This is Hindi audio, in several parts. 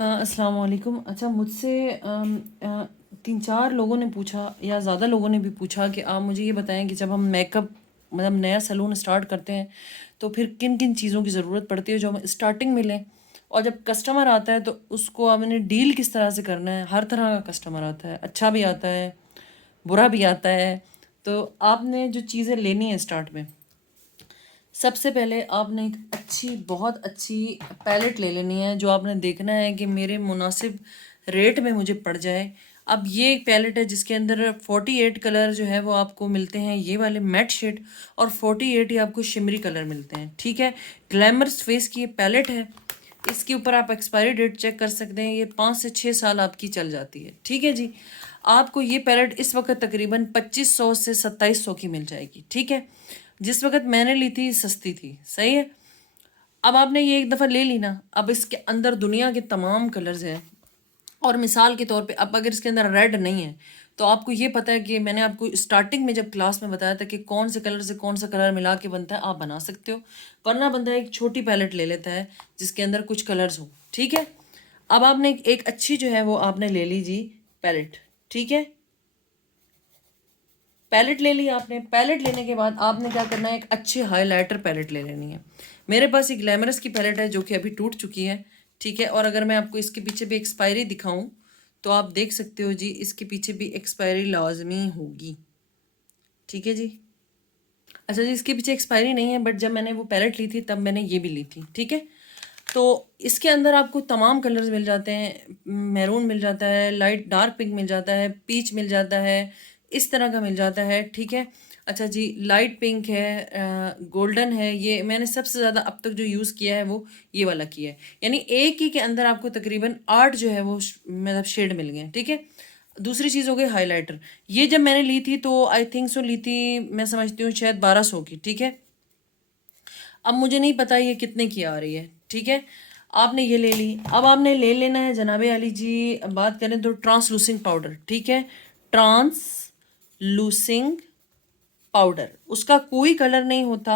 अस्सलाम वालेकुम। अच्छा, मुझसे 3-4 लोगों ने पूछा या ज़्यादा लोगों ने भी पूछा कि आप मुझे ये बताएं कि जब हम मेकअप मतलब नया सैलून स्टार्ट करते हैं तो फिर किन किन चीज़ों की ज़रूरत पड़ती है जो हमें स्टार्टिंग में लें, और जब कस्टमर आता है तो उसको आपने डील किस तरह से करना है। हर तरह का कस्टमर आता है, अच्छा भी आता है, बुरा भी आता है। तो आपने जो चीज़ें लेनी है स्टार्ट में, सबसे पहले आपने एक अच्छी, बहुत अच्छी पैलेट ले लेनी है जो आपने देखना है कि मेरे मुनासिब रेट में मुझे पड़ जाए। अब ये एक पैलेट है जिसके अंदर 48 कलर जो है वो आपको मिलते हैं, ये वाले मैट शेड, और 48 ही आपको शिमरी कलर मिलते हैं। ठीक है, ग्लैमरस फेस की ये पैलेट है। इसके ऊपर आप एक्सपायरी डेट चेक कर सकते हैं, ये 5 से 6 साल आपकी चल जाती है। ठीक है जी, आपको ये पैलेट इस वक्त तकरीबन 2500 से 2700 की मिल जाएगी। ठीक है, जिस वक्त मैंने ली थी सस्ती थी, सही है। अब आपने ये एक दफ़ा ले ली ना, अब इसके अंदर दुनिया के तमाम कलर्स हैं। और मिसाल के तौर पे अब अगर इसके अंदर रेड नहीं है तो आपको ये पता है कि मैंने आपको स्टार्टिंग में जब क्लास में बताया था कि कौन से कलर से कौन सा कलर मिला के बनता है, आप बना सकते हो। वरना बंदा एक छोटी पैलेट ले लेता है जिसके अंदर कुछ कलर्स हो। ठीक है, अब आपने एक अच्छी जो है वो आपने ले लीजिए पैलेट। ठीक है, पैलेट ले ली आपने। पैलेट लेने के बाद आपने क्या करना है, एक अच्छे हाइलाइटर पैलेट ले लेनी है। मेरे पास एक ग्लैमरस की पैलेट है जो कि अभी टूट चुकी है। ठीक है, और अगर मैं आपको इसके पीछे भी एक्सपायरी दिखाऊं तो आप देख सकते हो जी, इसके पीछे भी एक्सपायरी लाजमी होगी। ठीक है जी। अच्छा जी, इसके पीछे एक्सपायरी नहीं है, बट जब मैंने वो पैलेट ली थी तब मैंने ये भी ली थी। ठीक है, तो इसके अंदर आपको तमाम कलर्स मिल जाते हैं। मैरून मिल जाता है, लाइट डार्क पिंक मिल जाता है, पीच मिल जाता है, इस तरह का मिल जाता है। ठीक है, अच्छा जी, लाइट पिंक है, गोल्डन है। ये मैंने सबसे ज़्यादा अब तक जो यूज़ किया है वो ये वाला किया है। यानी एक ही के अंदर आपको तकरीबन 8 जो है वो मतलब शेड मिल गए। ठीक है, दूसरी चीज़ हो गई हाइलाइटर। ये जब मैंने ली थी तो आई थिंक सो ली थी, मैं समझती हूँ शायद 1200 की। ठीक है, अब मुझे नहीं पता ये कितने की आ रही है। ठीक है, आपने ये ले ली। अब आपने ले लेना है जनाबे अली जी, बात करें तो ट्रांसलूसिंग पाउडर। ठीक है, ट्रांसलूसिंग पाउडर, उसका कोई कलर नहीं होता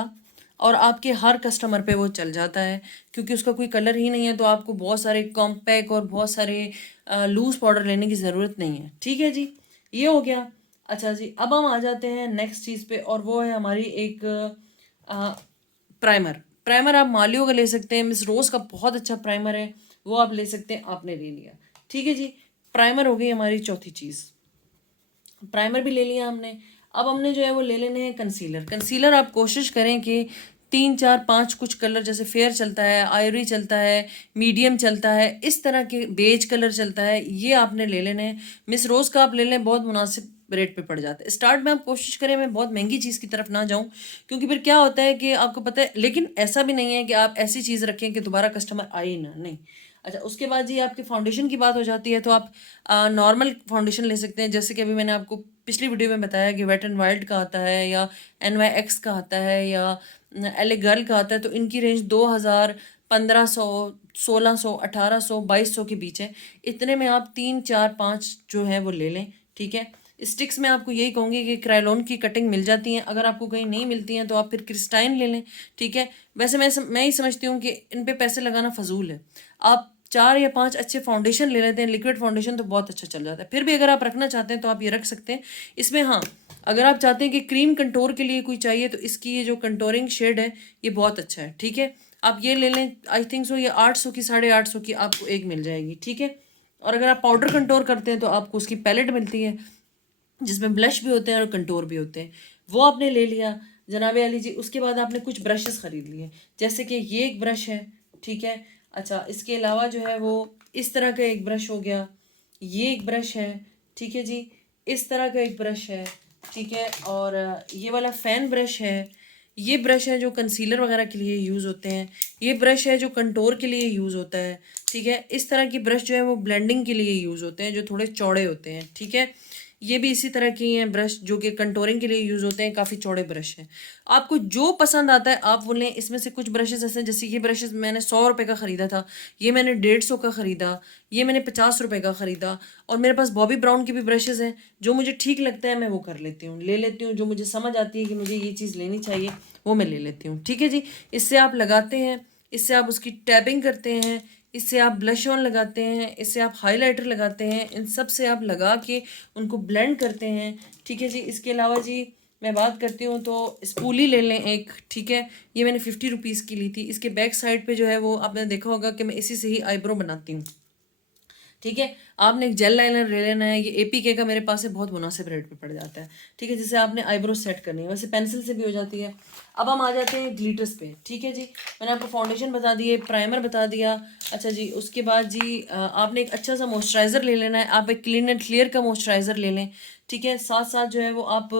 और आपके हर कस्टमर पे वो चल जाता है, क्योंकि उसका कोई कलर ही नहीं है। तो आपको बहुत सारे कॉम्पैक्ट और बहुत सारे लूज़ पाउडर लेने की ज़रूरत नहीं है। ठीक है जी, ये हो गया। अच्छा जी, अब हम आ जाते हैं नेक्स्ट चीज़ पे, और वो है हमारी एक प्राइमर। प्राइमर आप मालियो का ले सकते हैं, मिस रोज़ का बहुत अच्छा प्राइमर है, वो आप ले सकते हैं। आपने ले लिया। ठीक है जी, प्राइमर हो गई हमारी चौथी चीज़। प्राइमर भी ले लिया हमने। अब हमने जो है वो ले लेने हैं कंसीलर। कंसीलर आप कोशिश करें कि 3 4 5 कुछ कलर, जैसे फेयर चलता है, आयवरी चलता है, मीडियम चलता है, इस तरह के बेज कलर चलता है, ये आपने ले लेने हैं। मिस रोज़ का आप ले लें, बहुत मुनासिब रेट पे पड़ जाता है। स्टार्ट में आप कोशिश करें मैं बहुत महंगी चीज़ की तरफ ना जाऊं, क्योंकि फिर क्या होता है कि आपको पता है, लेकिन ऐसा भी नहीं है कि आप ऐसी चीज़ रखें कि दोबारा कस्टमर आए ही ना, नहीं। अच्छा, उसके बाद जी आपकी फाउंडेशन की बात हो जाती है, तो आप नॉर्मल फाउंडेशन ले सकते हैं। जैसे कि अभी मैंने आपको पिछली वीडियो में बताया कि वेट एंड वाइल्ड का आता है, या NYX का आता है, या LA गर्ल का आता है। तो इनकी रेंज 2000, 1500, 1600, 1800, 2200 के बीच है। इतने में आप 3 4 5 जो है वो ले लें। ठीक है, स्टिक्स में आपको यही कहूँगी कि क्रायलॉन की कटिंग मिल जाती हैं। अगर आपको कहीं नहीं मिलती हैं तो आप फिर क्रिस्टाइन ले लें। ठीक है, वैसे मैं ही समझती हूँ कि इन पे पैसे लगाना फजूल है। आप 4 या 5 अच्छे फाउंडेशन ले लेते हैं, लिक्विड फाउंडेशन तो बहुत अच्छा चल जाता है। फिर भी अगर आप रखना चाहते हैं तो आप ये रख सकते हैं इसमें। हाँ, अगर आप चाहते हैं कि क्रीम कंटोर के लिए कोई चाहिए तो इसकी ये जो कंटोरिंग शेड है ये बहुत अच्छा है। ठीक है, आप ये ले लें। आई थिंक सो ये 800 की, 850 की आपको एक मिल जाएगी। ठीक है, और अगर आप पाउडर कंटोर करते हैं तो आपको उसकी पैलेट मिलती है जिसमें ब्लश भी होते हैं और कंटोर भी होते हैं, वो आपने ले लिया जनाबे अली जी। उसके बाद आपने कुछ ब्रशेस ख़रीद लिए, जैसे कि ये एक ब्रश है। ठीक है, अच्छा, इसके अलावा जो है वो इस तरह का एक ब्रश हो गया, ये एक ब्रश है। ठीक है जी, इस तरह का एक ब्रश है। ठीक है, और ये वाला फ़ैन ब्रश है। ये ब्रश है जो कंसीलर वगैरह के लिए यूज़ होते हैं। ये ब्रश है जो कंटोर के लिए यूज़ होता है। ठीक है, इस तरह की ब्रश जो है वो ब्लेंडिंग के लिए यूज़ होते हैं, जो थोड़े चौड़े होते हैं। ठीक है, ये भी इसी तरह की हैं ब्रश जो कि कंटोरिंग के लिए यूज़ होते हैं, काफ़ी चौड़े ब्रश हैं। आपको जो पसंद आता है आप वो लें। इसमें से कुछ ब्रशेस ऐसे हैं, जैसे ये ब्रशेस मैंने 100 रुपये का ख़रीदा था, ये मैंने 150 का ख़रीदा, ये मैंने 50 रुपये का ख़रीदा। और मेरे पास बॉबी ब्राउन के भी ब्रशेज़ हैं, जो मुझे ठीक लगता है मैं वो कर लेती हूँ, ले लेती हूँ। जो मुझे समझ आती है कि मुझे ये चीज़ लेनी चाहिए वो मैं ले लेती हूँ। ठीक है जी, इससे आप लगाते हैं, इससे आप उसकी टैपिंग करते हैं, इससे आप ब्लश ऑन लगाते हैं, इससे आप हाइलाइटर लगाते हैं, इन सब से आप लगा के उनको ब्लेंड करते हैं। ठीक है जी। इसके अलावा जी मैं बात करती हूँ तो स्पूली ले लें एक। ठीक है, ये मैंने 50 रुपीज़ की ली थी। इसके बैक साइड पे जो है वो आपने देखा होगा कि मैं इसी से ही आईब्रो बनाती हूँ। ठीक है, आपने एक जेल लाइनर ले लेना है, ये APK का मेरे पास है, बहुत मुनासिब रेट पे पड़ जाता है। ठीक है, जिससे आपने आईब्रो सेट करनी है, वैसे पेंसिल से भी हो जाती है। अब हम आ जाते हैं ग्लिटर्स पे। ठीक है जी, मैंने आपको फाउंडेशन बता दिए, प्राइमर बता दिया। अच्छा जी, उसके बाद जी आपने एक अच्छा सा मॉइस्चराइज़र ले लेना है। आप एक क्लीन एंड क्लियर का मॉइस्चराइज़र ले लें। ठीक है, साथ साथ जो है वो आप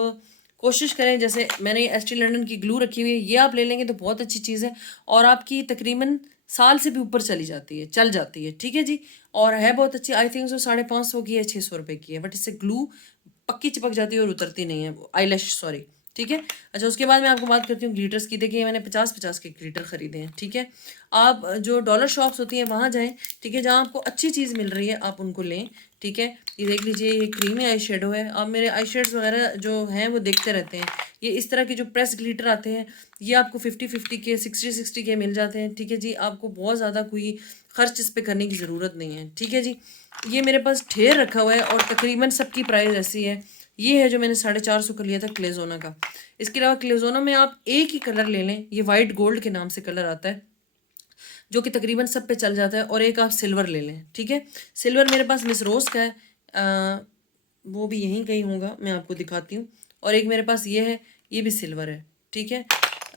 कोशिश करें, जैसे मैंने एस्टी लंडन की ग्लू रखी हुई है, ये आप ले लेंगे तो बहुत अच्छी चीज़ है और आपकी तकरीबन साल से भी ऊपर चली जाती है, चल जाती है। ठीक है जी, और है बहुत अच्छी। आई थिंक सो 550 की है, 600 रुपये की है, बट इससे ग्लू पक्की चिपक जाती है और उतरती नहीं है, आईलैश सॉरी। ठीक है, अच्छा उसके बाद मैं आपको बात करती हूँ ग्लिटर्स की। देखिए मैंने 50-50 के ग्लिटर खरीदे हैं। ठीक है, आप जो डॉलर शॉप्स होती हैं वहाँ जाएँ। ठीक है, जहाँ आपको अच्छी चीज़ मिल रही है आप उनको लें। ठीक है, ये देख लीजिए, ये क्रीमी आई शेडो है। आप मेरे आई शेड्स वगैरह जो हैं वो देखते रहते हैं। ये इस तरह के जो प्रेस ग्लिटर आते हैं, ये आपको 50-50 के, 60-60 के मिल जाते हैं। ठीक है जी, आपको बहुत ज़्यादा कोई खर्च इस पे करने की ज़रूरत नहीं है। ठीक है जी, ये मेरे पास ढेर रखा हुआ है और तकरीबन सबकी प्राइस ऐसी है। ये है जो मैंने 450 का लिया था क्लेजोना का। इसके अलावा क्लेजोना में आप एक ही कलर ले लें, ये वाइट गोल्ड के नाम से कलर आता है, जो कि तकरीबन सब पे चल जाता है, और एक आप सिल्वर ले लें। ठीक है, सिल्वर मेरे पास मिस रोज़ का है, वो भी यहीं कहीं होगा, मैं आपको दिखाती हूँ। और एक मेरे पास ये है, ये भी सिल्वर है। ठीक है,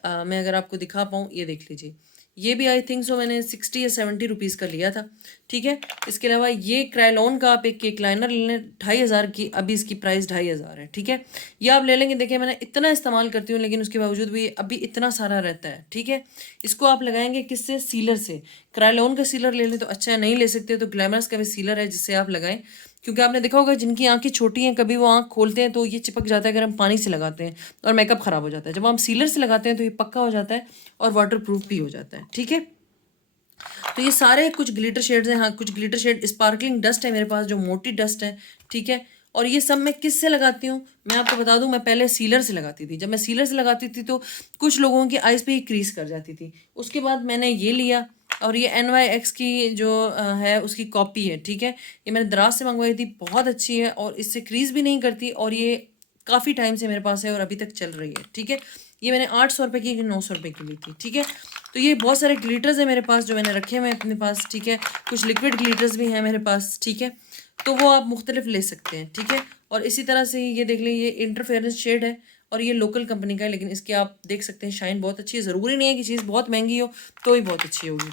मैं अगर आपको दिखा पाऊँ, ये देख लीजिए, ये भी आई थिंक सो मैंने 60 या 70 रुपीज़ का लिया था। ठीक है, इसके अलावा ये क्रायलॉन का आप एक केक लाइनर ले लें, 2500 की, अभी इसकी प्राइस 2500 है। ठीक है, ये आप ले लेंगे। देखिए मैंने इतना इस्तेमाल करती हूँ, लेकिन उसके बावजूद भी अभी इतना सारा रहता है। ठीक है, इसको आप लगाएंगे किससे? सीलर से। क्रायलॉन का सीलर ले लें तो अच्छा है, नहीं ले सकते तो ग्लैमरस का भी सीलर है जिससे आप लगाएं, क्योंकि आपने देखा होगा जिनकी आंखें छोटी हैं, कभी वो आंख खोलते हैं तो ये चिपक जाता है अगर हम पानी से लगाते हैं, और मेकअप ख़राब हो जाता है। जब हम सीलर से लगाते हैं तो ये पक्का हो जाता है और वाटर प्रूफ भी हो जाता है। ठीक है, तो ये सारे कुछ ग्लिटर शेड्स हैं। हाँ, कुछ ग्लिटर शेड स्पार्कलिंग डस्ट है मेरे पास, जो मोटी डस्ट है। ठीक है, और ये सब मैं किस से लगाती हूँ मैं आपको बता दूँ। मैं पहले सीलर से लगाती थी। जब मैं सीलर से लगाती थी तो कुछ लोगों की आइज़ पे ही क्रीज कर जाती थी। उसके बाद मैंने ये लिया, और ये NYX की जो है उसकी कॉपी है। ठीक है, ये मैंने दराज से मंगवाई थी, बहुत अच्छी है और इससे क्रीज भी नहीं करती, और ये काफ़ी टाइम से मेरे पास है और अभी तक चल रही है। ठीक है, ये मैंने 800 रुपये की 900 रुपये की ली थी। ठीक है, तो ये बहुत सारे ग्लिटर्स हैं मेरे पास जो मैंने रखे हुए हैं अपने पास। ठीक है, कुछ लिक्विड ग्लिटर्स भी हैं मेरे पास। ठीक है, तो वो आप मुख्तलिफ ले सकते हैं। ठीक है, और इसी तरह से ये देख लें, ये इंटरफेरेंस शेड है और ये लोकल कंपनी का है, लेकिन इसकी आप देख सकते हैं शाइन बहुत अच्छी है। ज़रूरी नहीं है कि चीज़ बहुत महंगी हो तो ही बहुत अच्छी होगी।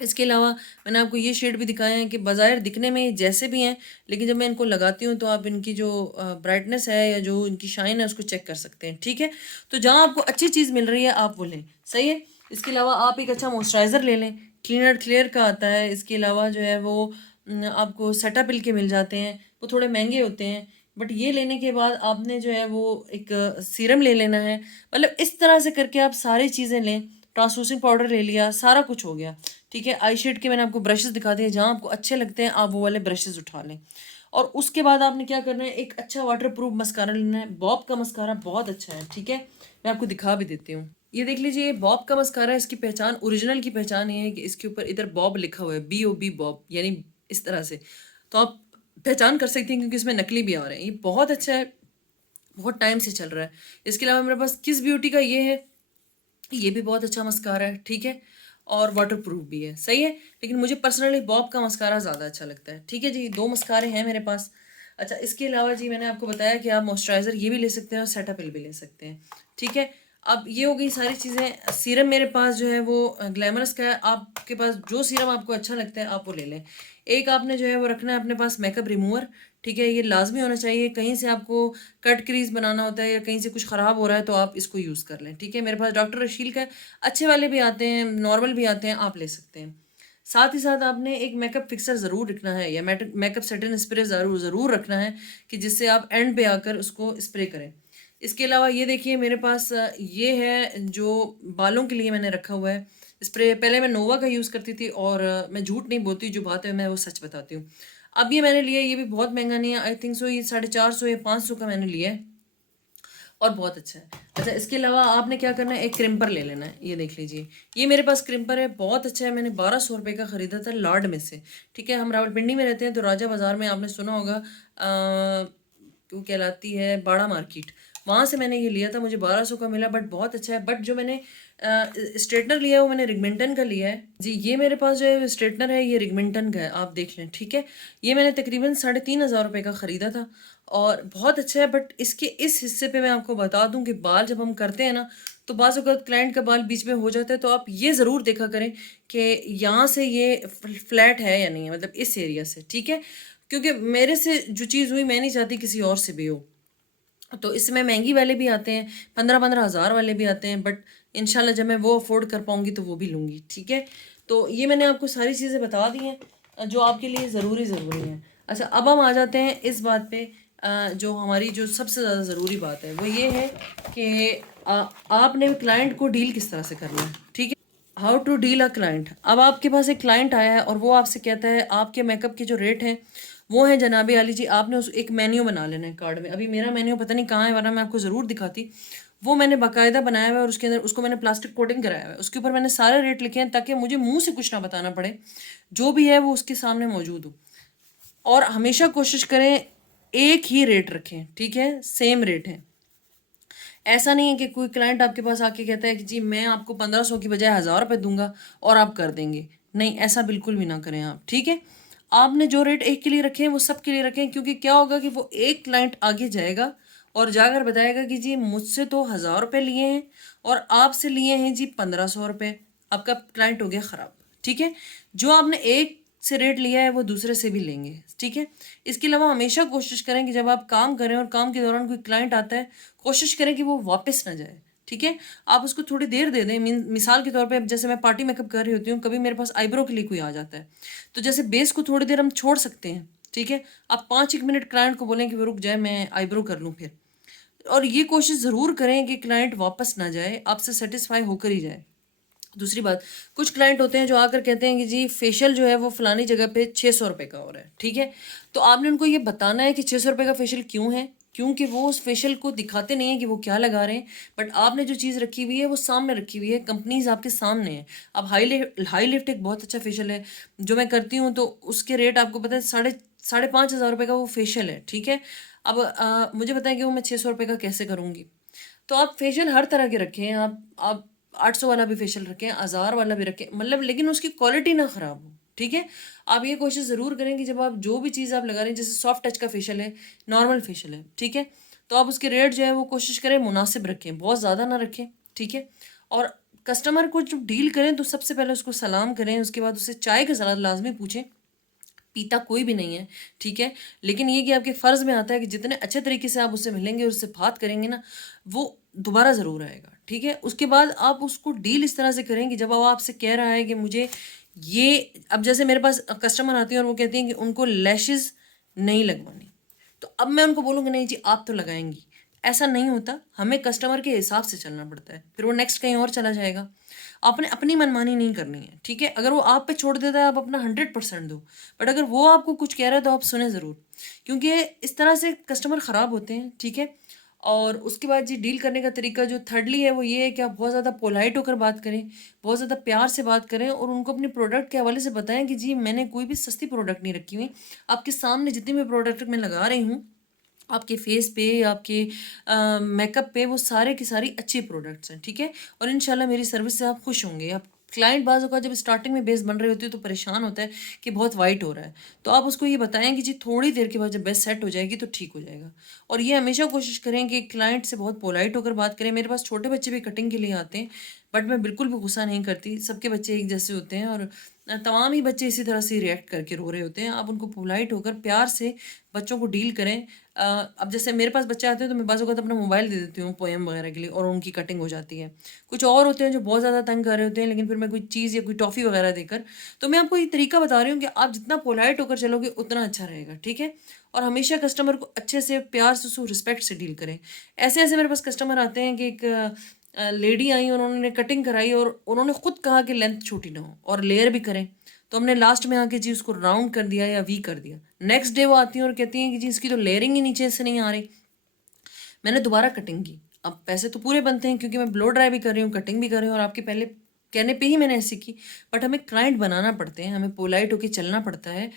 इसके अलावा मैंने आपको ये शेड भी दिखाए हैं कि बाज़ाहिर दिखने में जैसे भी हैं, लेकिन जब मैं इनको लगाती हूँ तो आप इनकी जो ब्राइटनेस है या जो इनकी शाइन है उसको चेक कर सकते हैं। ठीक है, तो जहाँ आपको अच्छी चीज़ मिल रही है आप वो लें। सही है, इसके अलावा आप एक अच्छा मॉइस्चराइज़र ले लें, क्लीनर क्लियर का आता है। इसके अलावा जो है वो आपको सेटापिल के मिल जाते हैं, वो थोड़े महंगे होते हैं, बट ये लेने के बाद आपने जो है वो एक सीरम ले लेना है। मतलब इस तरह से करके आप सारी चीज़ें लें। ट्रांसलूसेंट पाउडर ले लिया, सारा कुछ हो गया। ठीक है, आई शेड के मैंने आपको ब्रशेस दिखा दिए, जहाँ आपको अच्छे लगते हैं आप वो वाले ब्रशेस उठा लें। और उसके बाद आपने क्या करना है, एक अच्छा वाटर प्रूफ मस्कारा लेना है। बॉब का मस्कारा बहुत अच्छा है। ठीक है, मैं आपको दिखा भी देती हूँ। ये देख लीजिए, ये बॉब का मस्कारा है। इसकी पहचान, ओरिजिनल की पहचान ये है कि इसके ऊपर इधर बॉब लिखा हुआ है, BOB बॉब, यानी इस तरह से, तो आप पहचान कर सकते हैं क्योंकि इसमें नकली भी आ रहे हैं। ये बहुत अच्छा है, बहुत टाइम से चल रहा है। इसके अलावा मेरे पास किस ब्यूटी का ये है, ये भी बहुत अच्छा मस्कारा है। ठीक है, और वाटर प्रूफ भी है। सही है, लेकिन मुझे पर्सनली बॉब का मस्कारा ज़्यादा अच्छा लगता है। ठीक है जी, 2 मस्कारे हैं मेरे पास। अच्छा, इसके अलावा जी मैंने आपको बताया कि आप मॉइस्चराइज़र ये भी ले सकते हैं और सेटापिल भी ले सकते हैं। ठीक है, अब ये हो गई सारी चीज़ें। सीरम मेरे पास जो है वो ग्लैमरस का है। आपके पास जो सीरम आपको अच्छा लगता है आप वो ले लें। एक आपने जो है वो रखना है अपने पास मेकअप रिमूवर। ठीक है, ये लाजमी होना चाहिए। कहीं से आपको कट क्रीज बनाना होता है या कहीं से कुछ ख़राब हो रहा है तो आप इसको यूज़ कर लें। ठीक है, मेरे पास डॉक्टर रशील का अच्छे वाले भी आते हैं, नॉर्मल भी आते हैं, आप ले सकते हैं। साथ ही साथ आपने एक मेकअप फिक्सर ज़रूर रखना है, या मेकअप सेटिंग स्प्रे ज़रूर रखना है कि जिससे आप एंड पे आकर उसको स्प्रे करें। इसके अलावा ये देखिए मेरे पास ये है जो बालों के लिए मैंने रखा हुआ है स्प्रे। पहले मैं नोवा का यूज़ करती थी, और मैं झूठ नहीं बोलती, जो बात है मैं वो सच बताती हूँ। अब ये मैंने लिया, ये भी बहुत महंगा नहीं है। आई थिंक सो ये 450 या 500 का मैंने लिया है। और बहुत अच्छा है। अच्छा, इसके अलावा आपने क्या करना है, एक क्रिम्पर ले लेना है। ये देख लीजिए, ये मेरे पास क्रिम्पर है, बहुत अच्छा है। मैंने 1200 रुपये का ख़रीदा था लॉर्ड में से। ठीक है, हम रावलपिंडी में रहते हैं, तो राजा बाज़ार में आपने सुना होगा वो कहलाती है बाड़ा मार्केट, वहाँ से मैंने ये लिया था। मुझे 1200 का मिला, बट बहुत अच्छा है। बट जो मैंने स्ट्रेटनर लिया है वो मैंने रिगमिंटन का लिया है जी। ये मेरे पास जो है स्ट्रेटनर है, ये रिगमिंटन का है, आप देख लें। ठीक है, ये मैंने तकरीबन 3500 रुपये का ख़रीदा था और बहुत अच्छा है। बट इसके इस हिस्से पे मैं आपको बता दूं कि बाल जब हम करते हैं ना, तो बाज़ अगर क्लाइंट का बाल बीच में हो जाता है, तो आप ये ज़रूर देखा करें कि यहाँ से ये फ्लैट है या नहीं है, मतलब इस एरिया से। ठीक है, क्योंकि मेरे से जो चीज़ हुई, मैं नहीं चाहती किसी और से भी हो। तो इसमें महंगी वाले भी आते हैं, 15-15 हज़ार वाले भी आते हैं, बट इंशाल्लाह जब मैं वो अफोर्ड कर पाऊँगी तो वो भी लूँगी। ठीक है, तो ये मैंने आपको सारी चीज़ें बता दी हैं जो आपके लिए ज़रूरी हैं। अच्छा, अब हम आ जाते हैं इस बात पे, जो हमारी जो सबसे ज़्यादा ज़रूरी बात है वो ये है कि आपने क्लाइंट को डील किस तरह से करना है। ठीक है, how to deal a client. अब आपके पास एक क्लाइंट आया है और वो आपसे कहता है आपके मेकअप के जो रेट हैं वो है जनाबे आली जी, आपने उस एक मेन्यू बना लेना है कार्ड में। अभी मेरा मेन्यू पता नहीं कहाँ है, वरना मैं आपको ज़रूर दिखाती। वो मैंने बाकायदा बनाया हुआ है और उसके अंदर उसको मैंने प्लास्टिक कोटिंग कराया हुआ है। उसके ऊपर मैंने सारे रेट लिखे हैं ताकि मुझे मुंह से कुछ ना बताना पड़े, जो भी है वो उसके सामने मौजूद हो। और हमेशा कोशिश करें एक ही रेट रखें। ठीक है, सेम रेट है। ऐसा नहीं है कि कोई क्लाइंट आपके पास आके कहता है कि जी मैं आपको 1500 की बजाय 1000 रुपये दूंगा और आप कर देंगे। नहीं, ऐसा बिल्कुल भी ना करें आप। ठीक है, आपने जो रेट एक के लिए रखे हैं वो सब के लिए रखें, क्योंकि क्या होगा कि वो एक क्लाइंट आगे जाएगा और जाकर बताएगा कि जी मुझसे तो 1000 रुपये लिए हैं और आपसे लिए हैं जी 1500 रुपये। आपका क्लाइंट हो गया ख़राब। ठीक है, जो आपने एक से रेट लिया है वो दूसरे से भी लेंगे। ठीक है, इसके अलावा हमेशा कोशिश करें कि जब आप काम करें और काम के दौरान कोई क्लाइंट आता है, कोशिश करें कि वो वापस ना जाए। ठीक है, आप उसको थोड़ी देर दे दें। मिसाल के तौर पे, अब जैसे मैं पार्टी मेकअप कर रही होती हूँ, कभी मेरे पास आईब्रो के लिए कोई आ जाता है, तो जैसे बेस को थोड़ी देर हम छोड़ सकते हैं। ठीक है, आप 5 एक मिनट क्लाइंट को बोलें कि वो रुक जाए, मैं आईब्रो कर लूँ फिर। और ये कोशिश ज़रूर करें कि क्लाइंट वापस ना जाए, आपसे सेटिस्फाई होकर ही जाए। दूसरी बात, कुछ क्लाइंट होते हैं जो आकर कहते हैं कि जी फेशियल जो है वो फलानी जगह पे 600 रुपये का हो रहा है। ठीक है, तो आपने उनको ये बताना है कि 600 रुपये का फेशियल क्यों है, क्योंकि वो उस फेशियल को दिखाते नहीं है कि वो क्या लगा रहे हैं। बट आपने जो चीज़ रखी हुई है वो सामने रखी हुई है, कंपनीज आपके सामने है। अब हाई लिफ्ट एक बहुत अच्छा फेशियल है जो मैं करती हूँ, तो उसके रेट आपको पता है, साढ़े 5,000 रुपये का वो फेशियल है। ठीक है, अब मुझे बताएं कि वो मैं 600 रुपये का कैसे करूँगी। तो आप फेशियल हर तरह के रखें, आप 800 वाला भी फेशियल रखें, 1000 वाला भी रखें, मतलब लेकिन उसकी क्वालिटी ना ख़राब हो। ठीक है, आप ये कोशिश ज़रूर करें कि जब आप जो भी चीज़ आप लगा रहे हैं, जैसे सॉफ्ट टच का फेशियल है, नॉर्मल फेशियल है, ठीक है, तो आप उसके रेट जो है वो कोशिश करें मुनासिब रखें, बहुत ज़्यादा ना रखें। ठीक है, और कस्टमर को जब डील करें तो सबसे पहले उसको सलाम करें, उसके बाद उससे चाय का सलाह लाजमी पूछें। पीता कोई भी नहीं है। ठीक है, लेकिन ये कि आपके फ़र्ज़ में आता है कि जितने अच्छे तरीके से आप उससे मिलेंगे, उससे बात करेंगे ना, वो दोबारा ज़रूर आएगा। ठीक है, उसके बाद आप उसको डील इस तरह से करें कि जब वो आपसे कह रहा है कि मुझे ये, अब जैसे मेरे पास कस्टमर आती हैं और वो कहती हैं कि उनको लैशेज़ नहीं लगवानी, तो अब मैं उनको बोलूँगी नहीं जी आप तो लगाएंगी। ऐसा नहीं होता, हमें कस्टमर के हिसाब से चलना पड़ता है, फिर वो नेक्स्ट कहीं और चला जाएगा। आपने अपनी मनमानी नहीं करनी है। ठीक है, अगर वो आप पे छोड़ देता है, आप अपना 100% दो, बट अगर वो आपको कुछ कह रहा है तो आप सुने ज़रूर, क्योंकि इस तरह से कस्टमर ख़राब होते हैं। ठीक है, और उसके बाद जी डील करने का तरीका जो थर्डली है वो ये है कि आप बहुत ज़्यादा पोलाइट होकर बात करें, बहुत ज़्यादा प्यार से बात करें और उनको अपने प्रोडक्ट के हवाले से बताएं कि जी मैंने कोई भी सस्ती प्रोडक्ट नहीं रखी हुई, आपके सामने जितनी भी प्रोडक्ट मैं लगा रही हूँ आपके फेस पे, आपके मेकअप पे, वो सारे की सारी अच्छी प्रोडक्ट्स हैं। ठीक है, और इंशाल्लाह मेरी सर्विस से आप खुश होंगे। आप क्लाइंट बाज़ का जब स्टार्टिंग में बेस बन रही होती है तो परेशान होता है कि बहुत वाइट हो रहा है, तो आप उसको ये बताएं कि जी थोड़ी देर के बाद जब बेस सेट हो जाएगी तो ठीक हो जाएगा। और ये हमेशा कोशिश करें कि क्लाइंट से बहुत पोलाइट होकर बात करें। मेरे पास छोटे बच्चे भी कटिंग के लिए आते हैं, बट मैं बिल्कुल भी गुस्सा नहीं करती, सबके बच्चे एक जैसे होते हैं और तमाम ही बच्चे इसी तरह से रिएक्ट करके रो रहे होते हैं। आप उनको पोलाइट होकर प्यार से बच्चों को डील करें। अब जैसे मेरे पास बच्चे आते हैं तो मैं बाज़ औक़ात अपना मोबाइल दे देती हूँ पोएम वगैरह के लिए और उनकी कटिंग हो जाती है। कुछ और होते हैं जो बहुत ज़्यादा तंग कर रहे होते हैं, लेकिन फिर मैं कोई चीज़ या कोई टॉफ़ी वगैरह देकर, तो मैं आपको ये तरीका बता रही हूँ कि आप जितना पोलाइट होकर चलोगे उतना अच्छा रहेगा। ठीक है, और हमेशा कस्टमर को अच्छे से प्यार से उसको रिस्पेक्ट से डील करें। ऐसे ऐसे मेरे पास कस्टमर आते हैं कि एक लेडी आई और उन्होंने कटिंग कराई और उन्होंने खुद कहा कि लेंथ छोटी ना हो और लेयर भी करें, तो हमने लास्ट में आके जी उसको राउंड कर दिया या वी कर दिया। नेक्स्ट डे वो आती हैं और कहती हैं कि जी इसकी तो लेयरिंग ही नीचे से नहीं आ रही। मैंने दोबारा कटिंग की, अब पैसे तो पूरे बनते हैं क्योंकि मैं ब्लो ड्राई भी कर रही हूँ, कटिंग भी कर रही हूँ, और आपके पहले कहने पे ही मैंने ऐसी की। बट हमें क्लाइंट बनाना पड़ते हैं, हमें पोलाइट होकर चलना पड़ता है।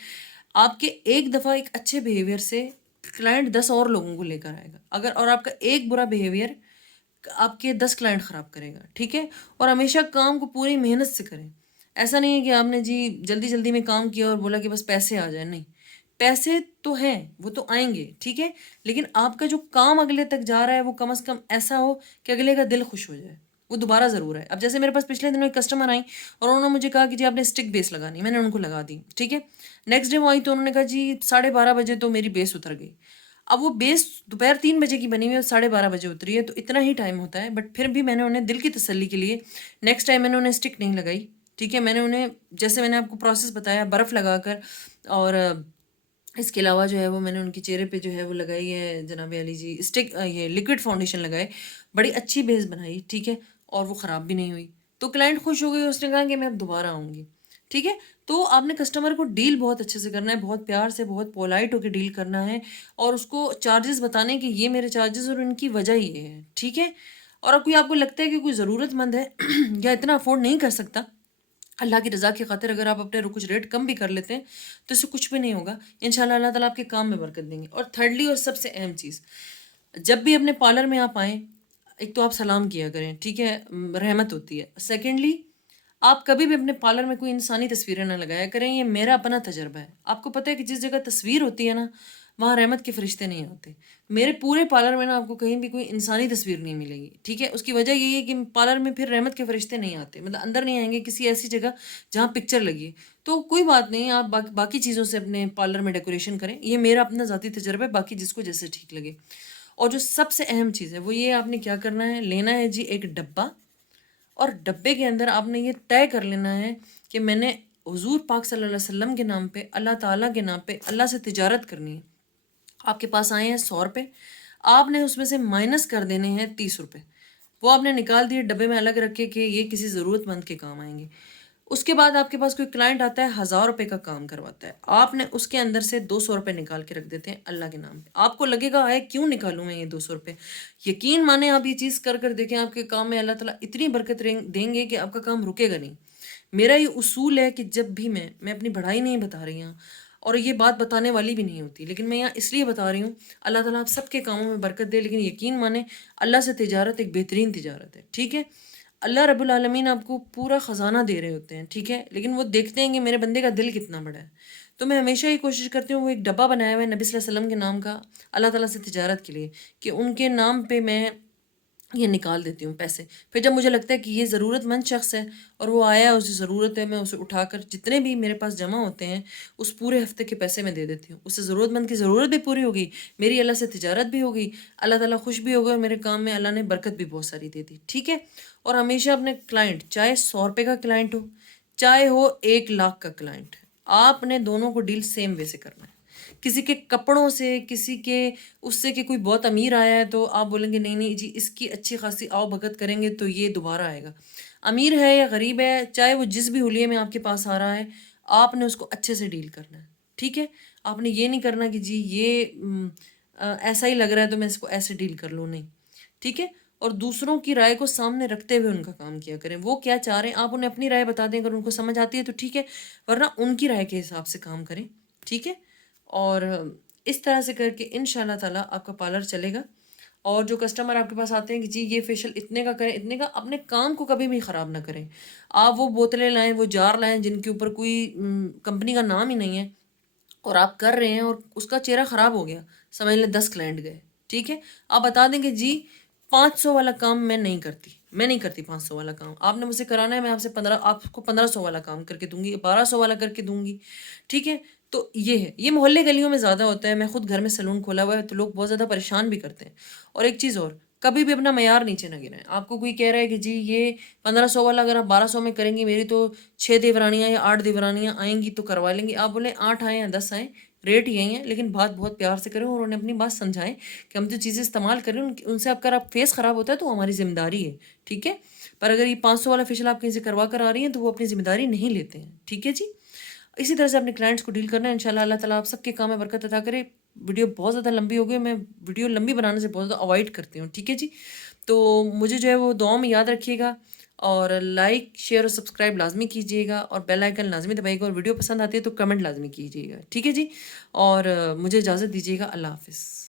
आपके एक दफ़ा एक अच्छे बिहेवियर से क्लाइंट 10 और लोगों को लेकर आएगा, अगर और आपका एक बुरा बिहेवियर आपके 10 क्लाइंट ख़राब करेगा, ठीक है। और हमेशा काम को पूरी मेहनत से करें। ऐसा नहीं है कि आपने जी जल्दी जल्दी में काम किया और बोला कि बस पैसे आ जाए, नहीं। पैसे तो हैं, वो तो आएंगे, ठीक है, लेकिन आपका जो काम अगले तक जा रहा है वो कम से कम ऐसा हो कि अगले का दिल खुश हो जाए, वो दोबारा ज़रूर है। अब जैसे मेरे पास पिछले दिनों एक कस्टमर आई और उन्होंने मुझे कहा कि जी आपने स्टिक बेस लगानी, मैंने उनको लगा दी, ठीक है। नेक्स्ट डे वो आई तो उन्होंने कहा जी 12:30 बजे तो मेरी बेस उतर गई। अब वो बेस दोपहर 3 बजे की बनी हुई है, 12:30 बजे उतरी है, तो इतना ही टाइम होता है। बट फिर भी मैंने उन्हें दिल की तसल्ली के लिए नेक्स्ट टाइम मैंने उन्हें स्टिक नहीं लगाई, ठीक है। मैंने उन्हें जैसे मैंने आपको प्रोसेस बताया बर्फ़ लगाकर, और इसके अलावा जो है वो मैंने उनके चेहरे पे जो है वो लगाई है जनाब अली जी स्टिक, ये लिक्विड फाउंडेशन लगाए, बड़ी अच्छी बेस बनाई, ठीक है, और वो ख़राब भी नहीं हुई। तो क्लाइंट खुश हो गई, उसने कहा कि मैं अब दोबारा आऊँगी, ठीक है। तो आपने कस्टमर को डील बहुत अच्छे से करना है, बहुत प्यार से, बहुत पोलाइट होकर डील करना है, और उसको चार्जेस बताने कि ये मेरे चार्जेस और इनकी वजह ये है, ठीक है। और अब कोई आपको लगता है कि कोई ज़रूरतमंद है या इतना अफोर्ड नहीं कर सकता, अल्लाह की रज़ा की खातिर अगर आप अपने कुछ रेट कम भी कर लेते हैं तो इससे कुछ भी नहीं होगा, इंशाल्लाह अल्लाह ताला आपके काम में बरकत देंगे। और थर्डली और सबसे अहम चीज़, जब भी अपने पार्लर में आप आएँ, एक तो आप सलाम किया करें, ठीक है, रहमत होती है। सेकेंडली, आप कभी भी अपने पार्लर में कोई इंसानी तस्वीरें ना लगाया करें, ये मेरा अपना तजर्बा है। आपको पता है कि जिस जगह तस्वीर होती है ना, वहाँ रहमत के फरिश्ते नहीं आते। मेरे पूरे पार्लर में ना आपको कहीं भी कोई इंसानी तस्वीर नहीं मिलेगी, ठीक है। उसकी वजह यही है कि पार्लर में फिर रहमत के फरिश्ते नहीं आते, मतलब अंदर नहीं आएंगे किसी ऐसी जगह जहाँ पिक्चर लगी है। तो कोई बात नहीं, आप बाकी चीज़ों से अपने पार्लर में डेकोरेशन करें, ये मेरा अपना ज़ाती तजर्बा है, बाकी जिसको जैसे ठीक लगे। और जो सबसे अहम चीज़ है वो ये, आपने क्या करना है, लेना है जी एक डब्बा, और डब्बे के अंदर आपने ये तय कर लेना है कि मैंने हुजूर पाक सल्लल्लाहु अलैहि वसल्लम के नाम पे, अल्लाह ताला के नाम पे, अल्लाह से तिजारत करनी है। आपके पास आए हैं 100 रुपये, आपने उसमें से माइनस कर देने हैं 30 रुपये, वो आपने निकाल दिए डब्बे में अलग रखे कि ये किसी ज़रूरतमंद के काम आएंगे। उसके बाद आपके पास कोई क्लाइंट आता है 1000 रुपये का काम करवाता है, आपने उसके अंदर से 200 रुपये निकाल के रख देते हैं अल्लाह के नाम पे। आपको लगेगा है क्यों निकालूं मैं ये 200 रुपये, यकीन माने आप ये चीज़ कर कर देखें, आपके काम में अल्लाह ताला इतनी बरकत देंगे कि आपका काम रुकेगा नहीं। मेरा ये उसूल है कि जब भी मैं अपनी बढ़ाई नहीं बता रही हूँ, और ये बात बताने वाली भी नहीं होती, लेकिन मैं यहाँ इसलिए बता रही हूँ, अल्लाह ताला आप सबके कामों में बरकत दे। लेकिन यकीन माने अल्लाह से तिजारत एक बेहतरीन तिजारत है, ठीक है। अल्लाह रब्बुल आलमीन आपको पूरा ख़जाना दे रहे होते हैं, ठीक है, लेकिन वो देखते हैं कि मेरे बंदे का दिल कितना बड़ा है। तो मैं हमेशा ही कोशिश करती हूँ, वो एक डब्बा बनाया हुआ है नबी सल्लल्लाहु अलैहि वसल्लम के नाम का, अल्लाह ताला से तिजारत के लिए, कि उनके नाम पे मैं ये निकाल देती हूँ पैसे। फिर जब मुझे लगता है कि ये ज़रूरतमंद शख्स है और वो आया है, उसे ज़रूरत है, मैं उसे उठाकर जितने भी मेरे पास जमा होते हैं उस पूरे हफ्ते के पैसे मैं दे देती हूँ। उससे ज़रूरतमंद की ज़रूरत भी पूरी हो गई, मेरी अल्लाह से तिजारत भी हो गई, अल्लाह ताला खुश भी हो गए, और मेरे काम में अल्लाह ने बरकत भी बहुत सारी दे दी, ठीक है। और हमेशा अपने क्लाइंट, चाहे 100 रुपये का क्लाइंट हो, चाहे हो 1 लाख का क्लाइंट, आपने दोनों को डील सेम वे से करना है। किसी के कपड़ों से, किसी के उससे कि कोई बहुत अमीर आया है तो आप बोलेंगे नहीं नहीं जी इसकी अच्छी खासी आओ भगत करेंगे तो ये दोबारा आएगा। अमीर है या गरीब है, चाहे वो जिस भी हुलिये में आपके पास आ रहा है, आपने उसको अच्छे से डील करना है, ठीक है। आपने ये नहीं करना कि जी ये ऐसा ही लग रहा है तो मैं इसको ऐसे डील कर लूँ, नहीं, ठीक है। और दूसरों की राय को सामने रखते हुए उनका काम किया करें, वो क्या चाह रहे हैं आप उन्हें अपनी राय बता दें, अगर उनको समझ आती है तो ठीक है, वरना उनकी राय के हिसाब से काम करें, ठीक है। और इस तरह से करके इंशाल्लाह ताला आपका पार्लर चलेगा। और जो कस्टमर आपके पास आते हैं कि जी ये फेशियल इतने का करें, इतने का, अपने काम को कभी भी ख़राब ना करें। आप वो बोतलें लाएं, वो जार लाएं जिनके ऊपर कोई कंपनी का नाम ही नहीं है, और आप कर रहे हैं और उसका चेहरा ख़राब हो गया, समझ लें 10 क्लाइंट गए, ठीक है। आप बता देंगे जी 500 वाला काम मैं नहीं करती, मैं नहीं करती 500 वाला काम, आपने मुझसे कराना है, मैं आपको 1500 वाला काम करके दूंगी, 1200 वाला करके दूंगी, ठीक है। तो ये है, ये मोहल्ले गलियों में ज़्यादा होता है। मैं खुद घर में सैलून खोला हुआ है तो लोग बहुत ज़्यादा परेशान भी करते हैं। और एक चीज़ और, कभी भी अपना मयार नीचे ना गिराएं। आपको कोई कह रहा है कि जी ये 1500 वाला अगर आप 1200 में करेंगी, मेरी तो 6 देवरानियाँ या 8 देवरानियाँ आएंगी तो करवा लेंगी, आप बोले 8 आएँ या 10 आएँ, रेट यही है, लेकिन बात बहुत प्यार से करें और उन्हें अपनी बात समझाएं कि हम जो चीज़ें इस्तेमाल करें उनसे अगर आप फेस ख़राब होता है तो हमारी जिम्मेदारी है, ठीक है। पर अगर ये 500 वाला फेशियल आप कहीं से करवा कर आ रही हैं तो वो अपनी जिम्मेदारी नहीं लेते हैं, ठीक है जी। इसी तरह से अपने क्लाइंट्स को डील करना है, इंशाल्लाह अल्लाह ताला आप सबके काम में बरकत अता करे। वीडियो बहुत ज़्यादा लंबी हो गई, मैं वीडियो लंबी बनाने से बहुत ज़्यादा अवॉइड करती हूँ। ठीक है जी, तो मुझे जो है वो दुआ में याद रखिएगा, और लाइक शेयर और सब्सक्राइब लाजमी कीजिएगा, और बेल आइकन लाजमी दबाइएगा, और वीडियो पसंद आती है तो कमेंट लाजमी कीजिएगा। ठीक है जी, और मुझे इजाज़त दीजिएगा। अल्लाह हाफिज़।